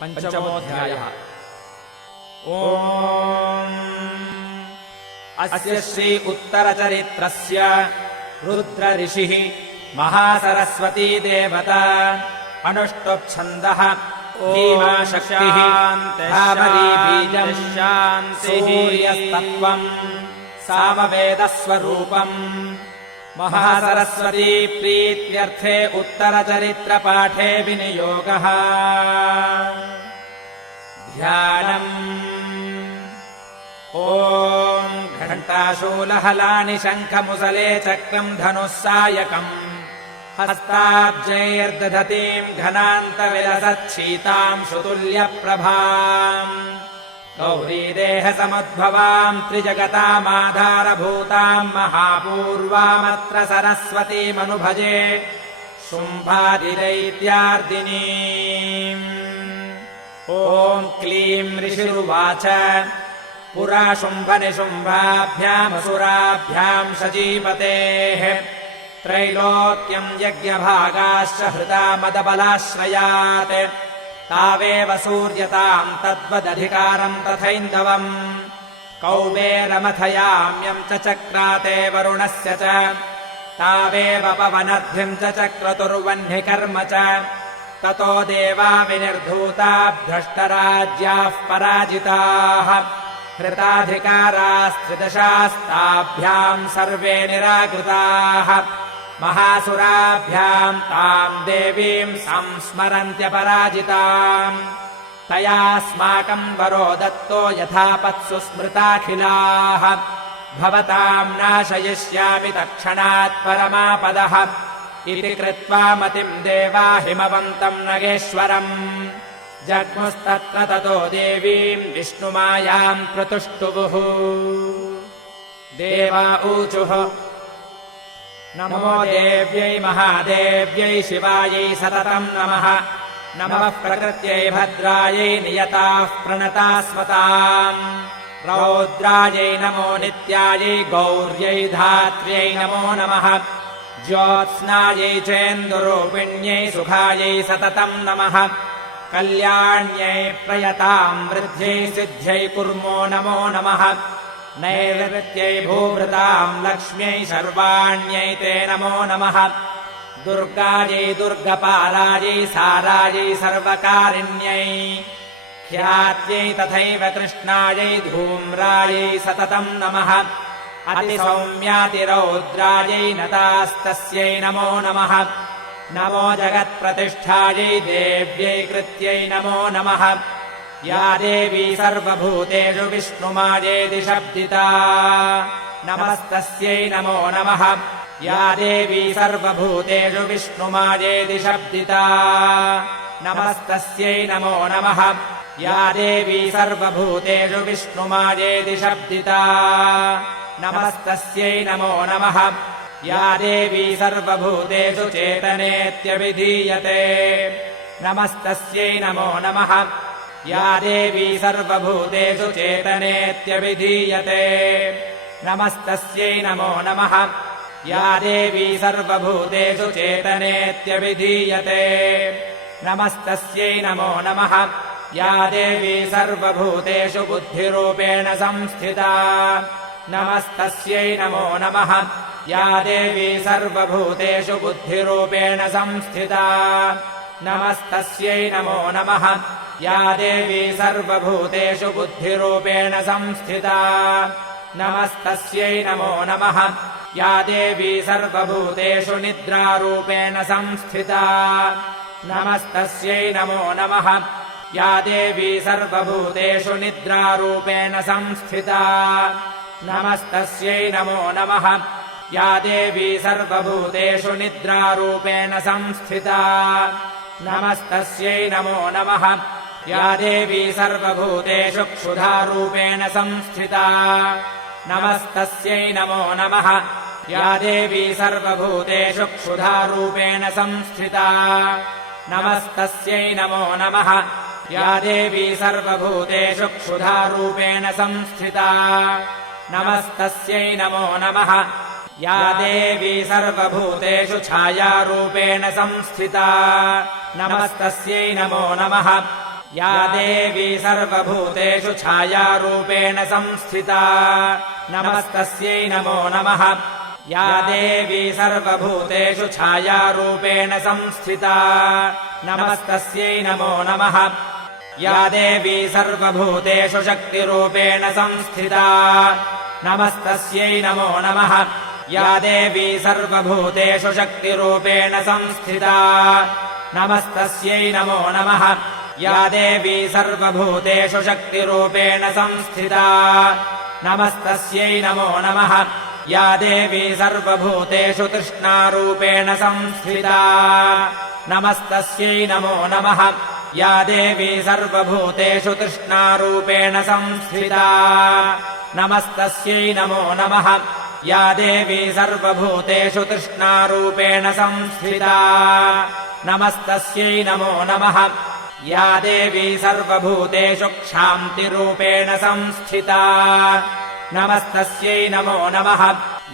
पञ्चमोऽध्यायः। ओम् अस्य श्री उत्तरचरित्रस्य रुद्रऋषिः महासरस्वती देवता अनुष्टुप्छन्दः भीमाशक्तिः बीजम् सूर्यस्तत्त्वम् सामवेदस्वरूपम् महासरस्वती प्रीत्यर्थे उत्तरचरित्रपाठे विनियोगः। ध्यानम् ॐ घण्टाशूलहलानि शङ्खमुसले चक्रम् धनुः सायकम् हस्ताब्जैर्दधतीम् घनान्तविलसच्छीताम् शुतुल्यप्रभाम् गौरीदेहसमुद्भवाम् त्रिजगतामाधारभूताम् महापूर्वामत्र सरस्वतीमनुभजे शुम्भादिदैत्यार्दिनीम्। ॐ क्लीं ऋषिरुवाच पुरा शुम्भनिशुम्भाभ्यामसुराभ्याम् शचीपतेः त्रैलोक्यम् यज्ञभागाश्च हृदा मदबलाश्रयात् तावेव सूर्यताम् तद्वदधिकारम् तथैन्दवम् कौबेरमथयाम्यम् च चक्राते वरुणस्य च तावेव पवनद्भिम् च चक्रतुर्वह्निकर्म च ततो देवा विनिर्धूता भ्रष्टराज्याः पराजिताः हृताधिकारास्त्रिदशास्ताभ्याम् सर्वे निराकृताः महासुराभ्याम् ताम् देवीम् संस्मरन्त्यपराजिताम् तयास्माकम् वरो दत्तो यथापत्सु स्मृताखिलाः भवताम् नाशयिष्यामि तत्क्षणात् परमापदः इति कृत्वा मतिम् देवा हिमवन्तम् नगेश्वरम् जग्मुस्तत्र ततो देवीम् विष्णुमायाम् प्रतुष्टुवुः। देवा ऊचुः नमो देव्यै महादेव्यै शिवायै सततम् नमः नमः प्रकृत्यै भद्रायै नियताः प्रणतास्मताम् रौद्रायै नमो नित्यायै गौर्यै धात्र्यै नमो नमः ज्योत्स्नायै चेन्दुरूपिण्यै सुखायै सततम् नमः कल्याण्यै प्रयताम् वृद्ध्यै सिद्ध्यै कुर्मो नमो नमः नैऋत्यै भूभृताम् लक्ष्म्यै सर्वाण्यै ते नमो नमः दुर्गायै दुर्गपालायै सारायै सर्वकारिण्यै ख्यात्यै तथैव कृष्णायै धूम्रायै सततम् नमः अतिसौम्यातिरौद्रायै नतास्तस्यै नमो नमः नमो जगत्प्रतिष्ठायै देव्यै कृत्यै नमो नमः या देवी सर्वभूतेषु विष्णुमायेति शब्दिता नमस्तस्यै नमो नमः या देवी सर्वभूतेषु विष्णुमायेति शब्दिता नमस्तस्यै नमो नमः या देवी सर्वभूतेषु विष्णुमायेति शब्दिता नमस्तस्यै नमो नमः या देवी सर्वभूतेषु चेतनेत्यभिधीयते नमस्तस्यै नमो नमः या देवी सर्वभूतेषु चेतनेत्यभिधीयते नमस्तस्यै नमो नमः या देवी सर्वभूतेषु चेतनेत्यभिधीयते नमस्तस्यै नमो नमः या देवी सर्वभूतेषु बुद्धिरूपेण संस्थिता नमस्तस्यै नमो नमः या देवी सर्वभूतेषु बुद्धिरूपेण संस्थिता नमस्तस्यै नमो नमः या देवी सर्वभूतेषु बुद्धिरूपेण संस्थिता नमस्तस्यै नमो नमः या देवी सर्वभूतेषु निद्रारूपेण संस्थिता नमस्तस्यै नमो नमः या देवी सर्वभूतेषु निद्रारूपेण संस्थिता नमस्तस्यै नमो नमः या देवी सर्वभूतेषु निद्रारूपेण संस्थिता नमस्तस्यै नमो नमः या देवी सर्वभूतेषु क्षुधारूपेण संस्थिता नमस्तस्यै नमो नमः या देवी सर्वभूतेषु क्षुधारूपेण संस्थिता नमस्तस्यै नमो नमः या देवी सर्वभूतेषु क्षुधारूपेण संस्थिता नमस्तस्यै नमो नमः या देवी सर्वभूतेषु छायारूपेण संस्थिता नमस्तस्यै नमो नमः या देवी सर्वभूतेषु छायारूपेण संस्थिता नमस्तस्यै नमो नमः या देवी सर्वभूतेषु छायारूपेण संस्थिता नमस्तस्यै नमो नमः या देवी सर्वभूतेषु शक्तिरूपेण संस्थिता नमस्तस्यै नमो नमः या देवी सर्वभूतेषु शक्तिरूपेण संस्थिता नमस्तस्यै नमो नमः या देवी सर्वभूतेषु शक्तिरूपेण संस्थिता नमस्तस्यै नमो नमः या देवी सर्वभूतेषु तृष्णारूपेण संस्थिता नमस्तस्यै नमो नमः या देवी सर्वभूतेषु तृष्णारूपेण संस्थिता नमस्तस्यै नमो नमः या देवी सर्वभूतेषु तृष्णारूपेण संस्थिता नमस्तस्यै नमो नमः या देवी सर्वभूतेषु क्षान्तिरूपेण संस्थिता नमस्तस्यै नमो नमः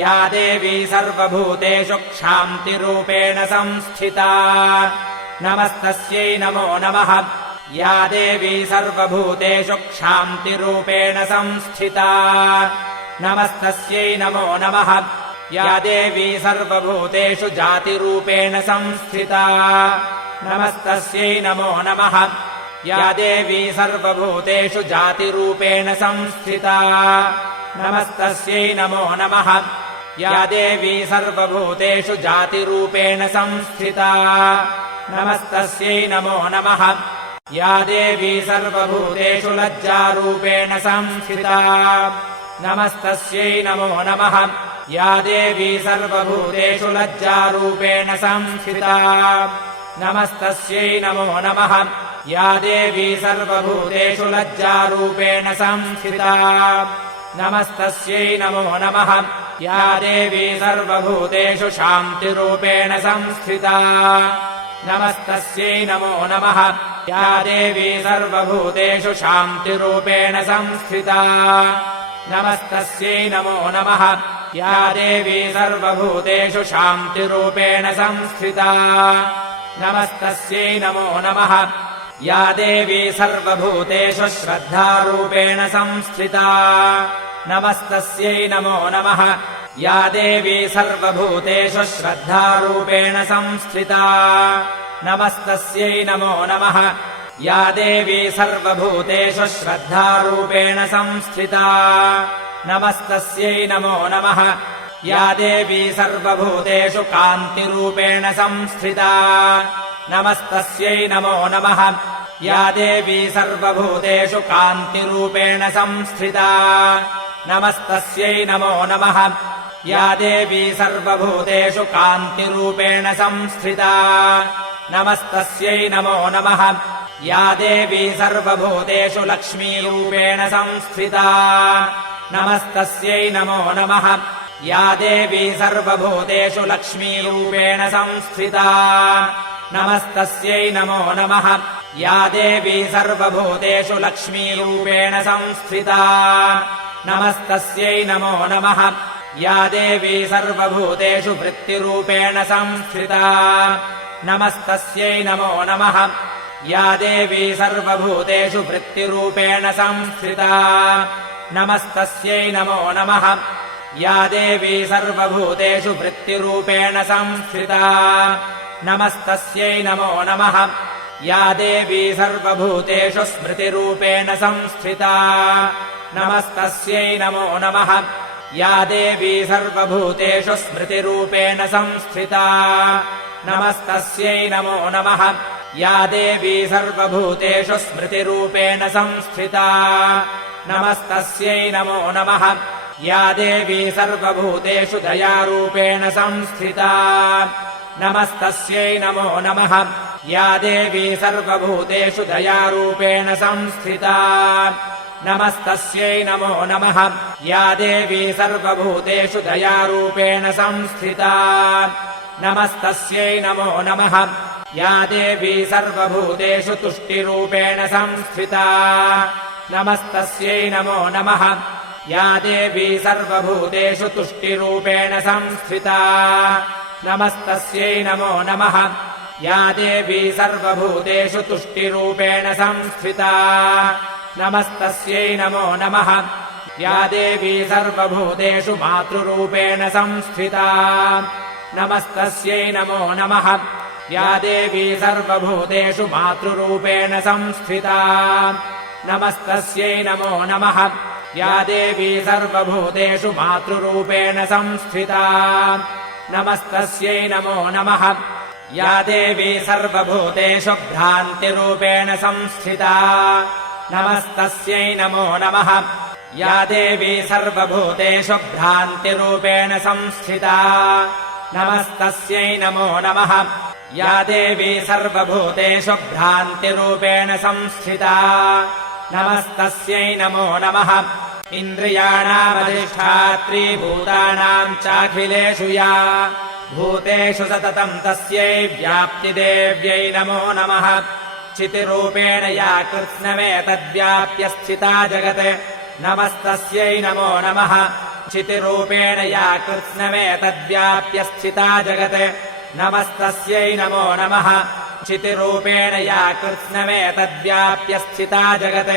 या देवी सर्वभूतेषु क्षान्तिरूपेण संस्थिता नमस्तस्यै नमो नमः या देवी सर्वभूतेषु क्षान्तिरूपेण संस्थिता नमस्तस्यै नमो नमः या देवी सर्वभूतेषु जातिरूपेण संस्थिता नमस्तस्यै नमो नमः या देवी सर्वभूतेषु जातिरूपेण संस्थिता नमस्तस्यै नमो नमः या देवी सर्वभूतेषु जातिरूपेण संस्थिता नमस्तस्यै नमो नमः या देवी सर्वभूतेषु लज्जारूपेण संस्थिता नमस्तस्यै नमो नमः या देवी सर्वभूतेषु लज्जारूपेण संस्थिता नमस्तस्यै नमो नमः या देवी सर्वभूतेषु लज्जारूपेण संस्थिता नमस्तस्यै नमो नमः या देवी सर्वभूतेषु शान्तिरूपेण संस्थिता नमस्तस्यै नमो नमः या देवी सर्वभूतेषु शान्तिरूपेण संस्थिता नमस्तस्यै नमो नमः या देवी सर्वभूतेषु शान्तिरूपेण संस्थिता नमस्तस्यै नमो नमः या देवी सर्वभूतेषु श्रद्धारूपेण संस्थिता नमस्तस्यै नमो नमः या देवी सर्वभूतेषु श्रद्धारूपेण संस्थिता नमस्तस्यै नमो नमः या देवी सर्वभूतेषु श्रद्धारूपेण संस्थिता नमस्तस्यै नमो नमः या देवी सर्वभूतेषु कान्तिरूपेण संस्थिता नमस्तस्यै नमो नमः या देवी सर्वभूतेषु कान्तिरूपेण संस्थिता नमस्तस्यै नमो नमः या देवी सर्वभूतेषु कान्तिरूपेण संस्थिता नमस्तस्यै नमो नमः या देवी सर्वभूतेषु लक्ष्मीरूपेण संस्थिता नमस्तस्यै नमो नमः या देवी सर्वभूतेषु लक्ष्मीरूपेण संस्थिता नमस्तस्यै नमो नमः या देवी सर्वभूतेषु लक्ष्मीरूपेण संस्थिता नमस्तस्यै नमो नमः या देवी सर्वभूतेषु वृत्तिरूपेण संस्थिता नमस्तस्यै नमो नमः या देवी सर्वभूतेषु वृत्तिरूपेण संस्थिता नमस्तस्यै नमो नमः या देवी सर्वभूतेषु वृत्तिरूपेण संस्थिता नमस्तस्यै नमो नमः या देवी सर्वभूतेषु स्मृतिरूपेण संस्थिता नमस्तस्यै नमो नमः या देवी सर्वभूतेषु स्मृतिरूपेण संस्थिता नमस्तस्यै नमो नमः या देवी सर्वभूतेषु स्मृतिरूपेण संस्थिता नमस्तस्यै नमो नमः या देवी सर्वभूतेषु दयारूपेण संस्थिता नमस्तस्यै नमो नमः या देवी सर्वभूतेषु दयारूपेण संस्थिता नमस्तस्यै नमो नमः या देवी सर्वभूतेषु दयारूपेण संस्थिता नमस्तस्यै नमो नमः या देवी सर्वभूतेषु तुष्टिरूपेण संस्थिता नमस्तस्यै नमो नमः या देवी सर्वभूतेषु तुष्टिरूपेण संस्थिता नमस्तस्यै नमो नमः या देवी सर्वभूतेषु तुष्टिरूपेण संस्थिता नमस्तस्यै नमो नमः। या देवी सर्वभूतेषु मातृरूपेण संस्थिता नमस्तस्यै नमो नमः। या देवी सर्वभूतेषु मातृरूपेण संस्थिता नमस्तस्यै नमो नमः। या देवी सर्वभूतेषु मातृरूपेण संस्थिता नमस्तस्यै नमो नमः। या देवी सर्वभूतेषु भ्रान्तिरूपेण संस्थिता नमस्तस्यै नमो नमः। या देवी सर्वभूतेषु भ्रान्तिरूपेण संस्थिता नमस्तस्यै नमो नमः। या देवी सर्वभूतेषु भ्रान्तिरूपेण संस्थिता नमस्तस्यै नमो नमः। इन्द्रियाणामधिष्ठात्री भूतानाम् चाखिलेषु या भूतेषु सततम् तस्यै व्याप्तिदेव्यै नमो नमः। चितिरूपेण या कृत्स्नमेतद्व्याप्य स्थिता जगत् नमस्तस्यै नमो नमः। चितिरूपेण या कृत्स्नमेतद्व्याप्य स्थिता जगत् नमस्तस्यै नमो नमः। चितिरूपेण या कृत्स्नमेतद्व्याप्य स्थिता जगत्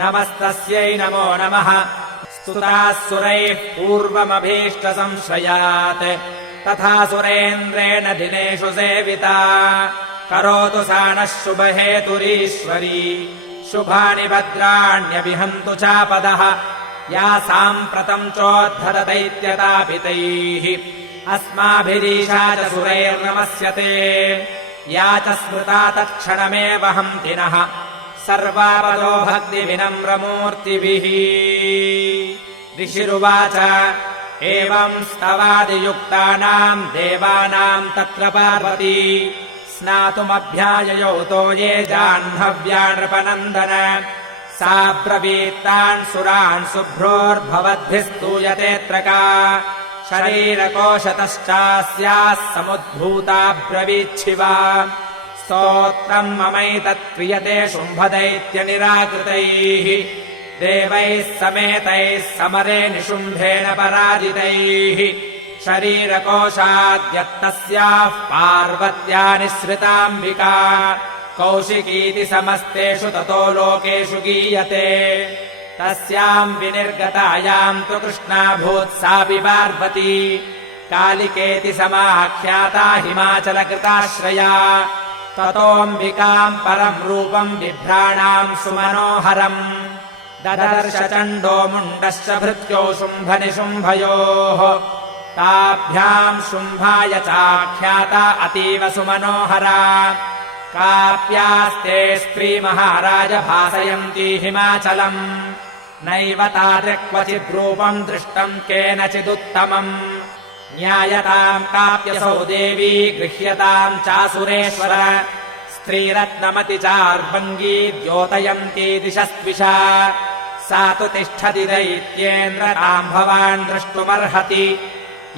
नमस्तस्यै नमो नमः। स्तुताः सुरैः पूर्वमभीष्टसंशयात् तथा सुरेन्द्रेण दिनेषु सेविता करोतु सा नः शुभहेतुरीश्वरी शुभानि भद्राण्यभिहन्तु चापदः। या साम्प्रतम् चोद्धरदैत्यतापितैः अस्माभिरीशा च सुरैर्नमस्यते या च स्मृता तत्क्षणमेव हन्ति नः सर्वापदो भक्तिविनम्रमूर्तिभिः। ऋषिरुवाच एवम् स्तवादियुक्तानाम् देवानाम् तत्र पार्वती स्नातुमभ्याययौ तो ये जाह्नव्या नृपनन्दन सा ब्रवीत्तान् सुरान् शुभ्रोर्भवद्भिः स्तूयतेऽत्र का शरीरकोशतश्चास्याः समुद्भूता ब्रवीच्छिवा स्तोत्रम् ममैतत्क्रियते शुम्भदैत्यनिराकृतैः देवैः समेतैः समरे निशुम्भेन पराजितैः शरीरकोशाद्यत्तस्याः पार्वत्या निःसृताम्बिका कौशिकीति समस्तेषु ततो लोकेषु गीयते तस्याम् विनिर्गतायाम् तु कृष्णाभूत् सापि पार्वती कालिकेति समाख्याता हिमाचलकृताश्रया ततोऽम्बिकाम् परम् रूपम् बिभ्राणाम् सुमनोहरम् ददर्श चण्डो मुण्डश्च भृत्यो शुम्भनिशुम्भयोः ताभ्याम् शुम्भाय चाख्याता अतीव सुमनोहरा काप्यास्ते स्त्रीमहाराज भासयन्ती हिमाचलम् नैव तादृक्वचिद्रूपम् दृष्टम् केनचिदुत्तमम् न्यायताम् काप्यसौ देवी गृह्यताम् चासुरेश्वर स्त्रीरत्नमति चार्वङ्गी द्योतयन्ती दिशस्त्विषा सा तु तिष्ठति दैत्येन्द्र ताम् भवान् द्रष्टुमर्हति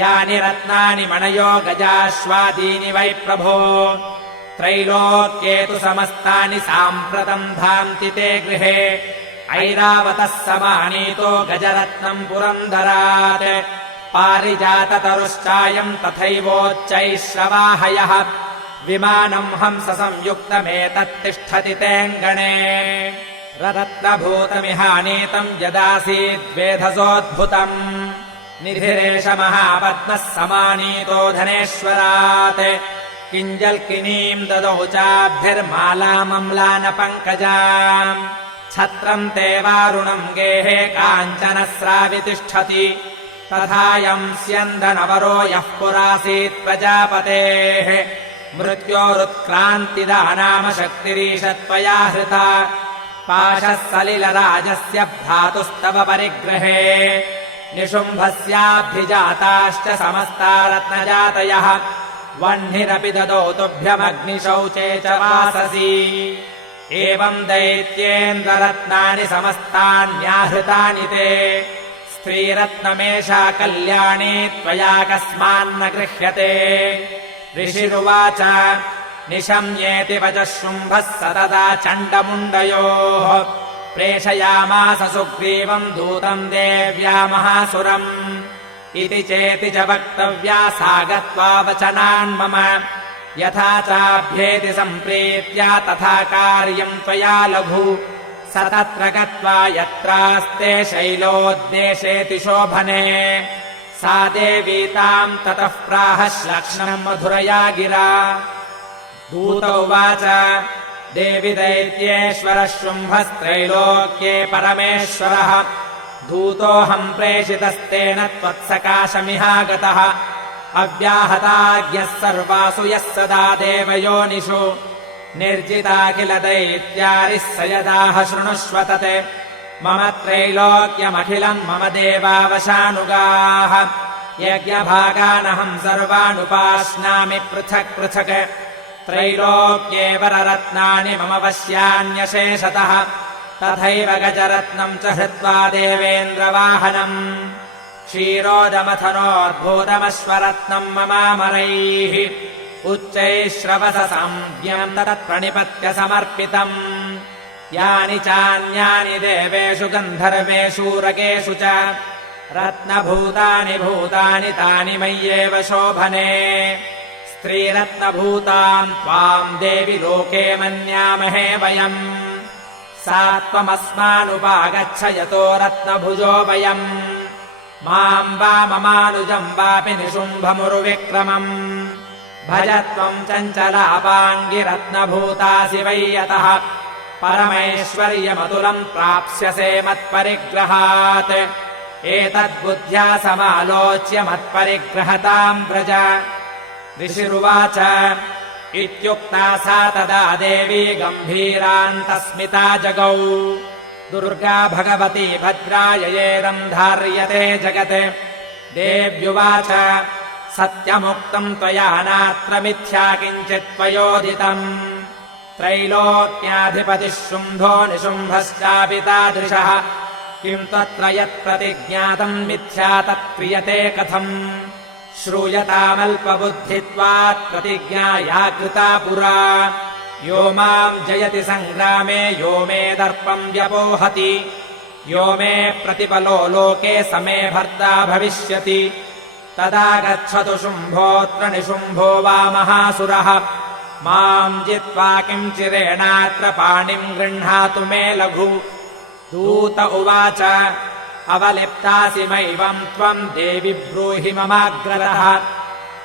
यानि रत्नानि मणयो गजाश्वादीनि वै प्रभो त्रैलोक्ये तु समस्तानि साम्प्रतम् धान्ति ते गृहे ऐरावतः समानीतो गजरत्नम् पुरन्दरात् पारिजाततरुश्चायम् तथैवोच्चैश्रवाहयः विमानम् हंस संयुक्तमेतत्तिष्ठति तेऽङ्गणे रत्नभूतमिहानीतम् यदासीद्वेधसोऽद्भुतम् निधिरेश महापद्मः समानीतो धनेश्वरात् किञ्जल्किनीम् ददौ चाभ्यर्मालामम्लानपङ्कजाम् छत्रम् ते वारुणम् गेहे काञ्चनस्रावितिष्ठति तथायम् स्यन्दनवरो यः पुरासीत् प्रजापतेः मृत्योरुत्क्रान्तिदानाम शक्तिरीशत्वया हृता पाशः सलिलराजस्य भ्रातुस्तव परिग्रहे निशुम्भस्याभिजाताश्च समस्ता रत्नजातयः वह्निरपि ददौ तुभ्यमग्निशौचे च वाससि एवम् दैत्येन्द्ररत्नानि समस्तान्याहृतानि ते स्त्रीरत्नमेषा कल्याणी त्वया कस्मान्न गृह्यते ऋषिरुवाच निशम्येति वचः शुम्भः सतता चण्डमुण्डयोः प्रेषयामास सुग्रीवम् दूतम् देव्या महासुरम् इति चेति च वक्तव्या सा गत्वा वचनान्मम यथा चाभ्येति सम्प्रीत्या तथा कार्यम् त्वया लघु स तत्र गत्वा यत्रास्ते शैलोद्देशेति शोभने सा देवी ताम् ततः प्राह श्लक्ष्णम् मधुरया गिरा दूत उवाच देवि दैत्येश्वरः शुम्भस्त्रैलोक्ये परमेश्वरः दूतोऽहम् प्रेषितस्तेन त्वत्सकाशमिहागतः अव्याहताज्ञः सर्वासु यः सदा देवयोनिषु निर्जिता किल दैत्यारिः स यदाह शृणुष्व तत् मम त्रैलोक्यमखिलम् मम देवावशानुगाः यज्ञभागानहम् सर्वानुपाश्नामि पृथक् पृथक् त्रैलोक्ये वररत्नानि मम वश्यान्यशेषतः तथैव गजरत्नम् च हृत्वा देवेन्द्रवाहनम् क्षीरोदमथनोद्भूतमश्वरत्नम् ममामरैः उच्चैः श्रवससंज्ञम् तत्प्रणिपत्य समर्पितम् यानि चान्यानि देवेषु गन्धर्वेषु रकेषु च रत्नभूतानि भूतानि तानि मय्येव शोभने स्त्रीरत्नभूताम् त्वाम् देवि लोके मन्यामहे वयम् सा त्वमस्मानुपागच्छ यतो रत्नभुजो वयम् माम् वा ममानुजम् वापि निशुम्भमुरुविक्रमम् भज त्वम् चञ्चलापाङ्गिरत्नभूतासि वै यतः परमैश्वर्यमतुलम् प्राप्स्यसे मत्परिग्रहात् एतद्बुद्ध्या समालोच्य मत्परिग्रहताम् व्रज ऋषिरुवाच इत्युक्ता सा तदा देवी गम्भीरान्तस्मिता जगौ दुर्गा भगवती भद्राययेदम् धार्यते जगत् देव्युवाच सत्यमुक्तम् त्वया नात्र मिथ्या किञ्चित् त्वयोदितम् त्रैलोक्याधिपतिः शुम्भो निशुम्भश्चापि तादृशः किम् तत्र यत्प्रतिज्ञातम् मिथ्या तत्क्रियते कथम् श्रूयतामल्पबुद्धित्वात् प्रतिज्ञा या कृता पुरा यो माम् जयति सङ्ग्रामे यो मे दर्पम् व्यपोहति यो मे प्रतिपलो लोके स मे भर्ता भविष्यति तदा गच्छतु शुम्भोऽत्र निशुम्भो वा महासुरः माम् जित्वा किम् चिरेणात्र पाणिम् गृह्णातु मे लघु दूत उवाच अवलिप्तासि मैवम् त्वम् देवि ब्रूहि ममाग्रतः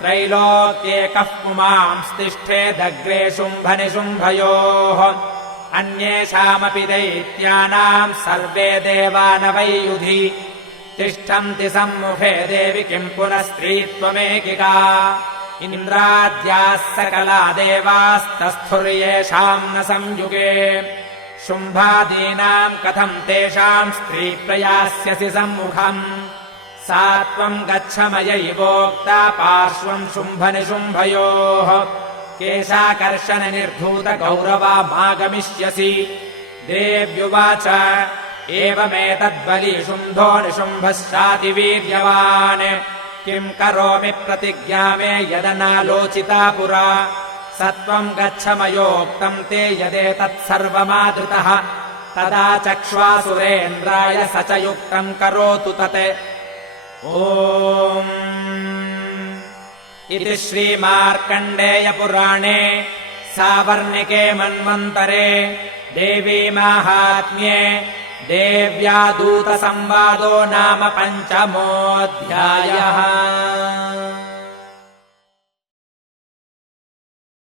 त्रैलोक्ये कः पुमांस्तिष्ठेदग्रे शुम्भनिशुम्भयोः अन्येषामपि दैत्यानाम् सर्वे देवानवैयुधि तिष्ठन्ति सम्मुखे देवि किम् पुनः स्त्रीत्वमेकिका इन्द्राद्याः सकला देवास्तस्थुर्येषाम् न संयुगे शुम्भादीनाम् कथम् तेषाम् स्त्रीप्रयास्यसि सम्मुखम् सा त्वम् गच्छ मयैवोक्ता पार्श्वम् शुम्भनिशुम्भयोः केशाकर्षण निर्धूत गौरवामागमिष्यसि देव्युवाच एवमेतद्बली शुम्भो निशुम्भश्चातिवीर्यवान् किम् करोमि प्रतिज्ञा मे यदनालोचिता पुरा स त्वम् गच्छ मयोक्तम् ते यदेतत्सर्वमादृतः तदा चक्ष्वासुरेन्द्राय स च युक्तम् करोतु तत् ओम् इति श्रीमार्कण्डेयपुराणे सावर्णिके मन्वन्तरे देवी माहात्म्ये देव्या दूतसंवादो नाम 5मोऽध्यायः।